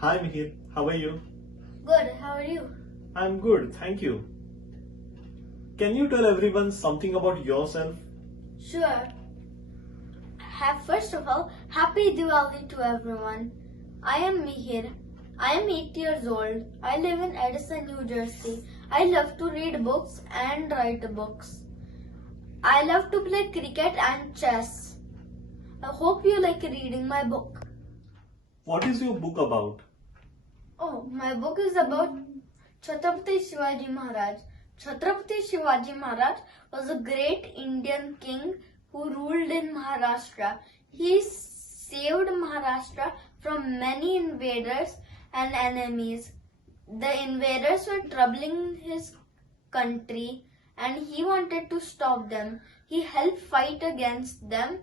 Hi Mihir, how are you? Good, how are you? I'm good, thank you. Can you tell everyone something about yourself? Sure. First of all, happy Diwali to everyone. I am Mihir. I am 8 years old. I live in Edison, New Jersey. I love to read books and write books. I love to play cricket and chess. I hope you like reading my book. What is your book about? Oh, my book is about Chhatrapati Shivaji Maharaj. Chhatrapati Shivaji Maharaj was a great Indian king who ruled in Maharashtra. He saved Maharashtra from many invaders and enemies. The invaders were troubling his country and he wanted to stop them. He helped fight against them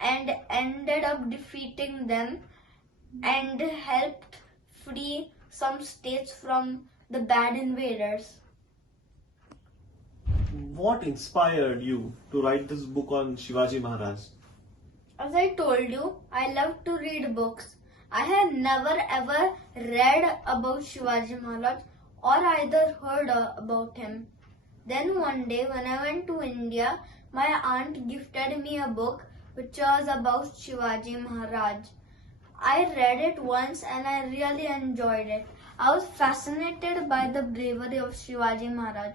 and ended up defeating them and helped free some states from the bad invaders. What inspired you to write this book on Shivaji Maharaj? As I told you, I love to read books. I had never ever read about Shivaji Maharaj or either heard about him. Then one day when I went to India, my aunt gifted me a book which was about Shivaji Maharaj. I read it once and I really enjoyed it. I was fascinated by the bravery of Shivaji Maharaj.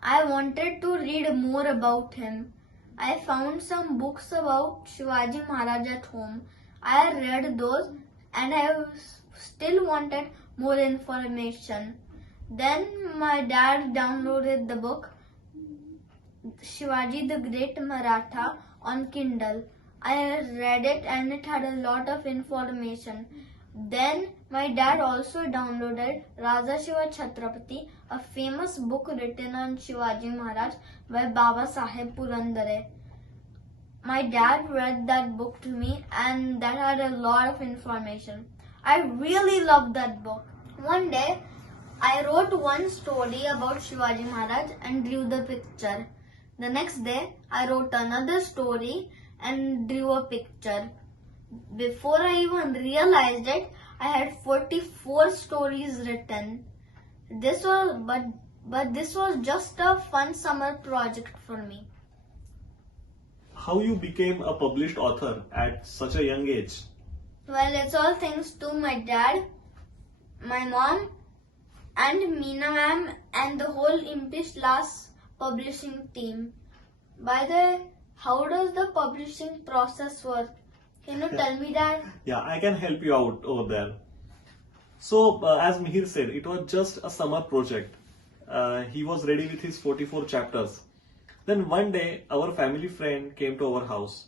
I wanted to read more about him. I found some books about Shivaji Maharaj at home. I read those and I still wanted more information. Then my dad downloaded the book Shivaji the Great Maratha on Kindle. I read it and it had a lot of information. Then my dad also downloaded Raja Shiva Chhatrapati, a famous book written on Shivaji Maharaj by Baba Saheb Purandare. My dad read that book to me and that had a lot of information. I really loved that book. One day I wrote one story about Shivaji Maharaj and drew the picture. The next day I wrote another story and drew a picture. Before I even realized it, I had 44 stories written. This was just a fun summer project for me. How you became a published author at such a young age? Well, it's all thanks to my dad, my mom, and Meena ma'am and the whole Impish Last publishing team. By the way, how does the publishing process work? Can you tell me that? Yeah, I can help you out over there. So, as Mihir said, it was just a summer project. He was ready with his 44 chapters. Then one day, our family friend came to our house.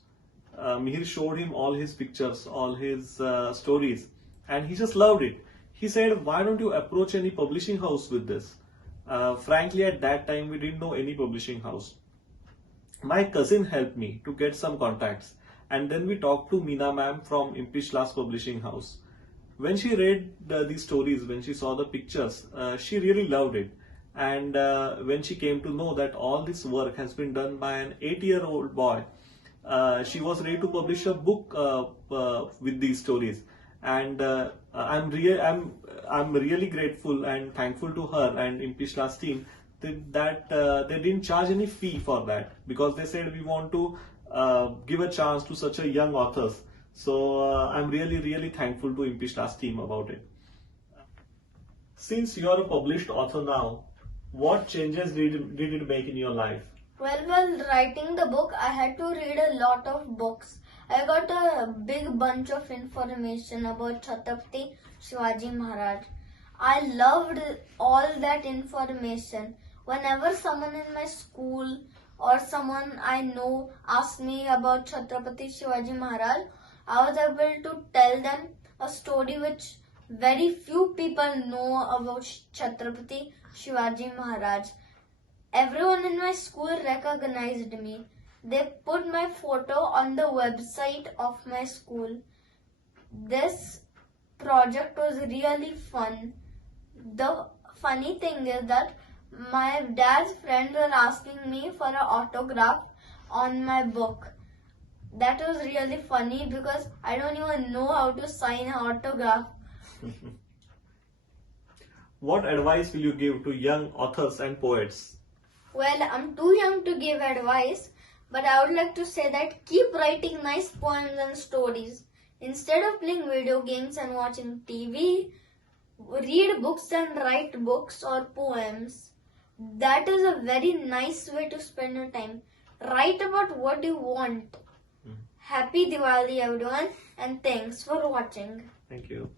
Mihir showed him all his pictures, all his stories, and he just loved it. He said, "Why don't you approach any publishing house with this?" Frankly, at that time, we didn't know any publishing house. My cousin helped me to get some contacts, and then we talked to Meena ma'am from Impish Last Publishing House. When she read these stories, when she saw the pictures, she really loved it. And when she came to know that all this work has been done by an 8-year-old boy, she was ready to publish a book with these stories. And I'm really grateful and thankful to her and Impish Last team that they didn't charge any fee for that, because they said we want to give a chance to such a young authors. So I'm really thankful to Impish Last team about it. Since you are a published author now, what changes did it make in your life? Well, while writing the book, I had to read a lot of books. I got a big bunch of information about Chhatrapati Shivaji Maharaj. I loved all that information. Whenever someone in my school or someone I know asked me about Chhatrapati Shivaji Maharaj, I was able to tell them a story which very few people know about Chhatrapati Shivaji Maharaj. Everyone in my school recognized me. They put my photo on the website of my school. This project was really fun. The funny thing is that my dad's friends were asking me for an autograph on my book. That was really funny because I don't even know how to sign an autograph. What advice will you give to young authors and poets? Well, I'm too young to give advice, but I would like to say that keep writing nice poems and stories. Instead of playing video games and watching TV, read books and write books or poems. That is a very nice way to spend your time. Write about what you want. Happy Diwali, everyone, and thanks for watching. Thank you.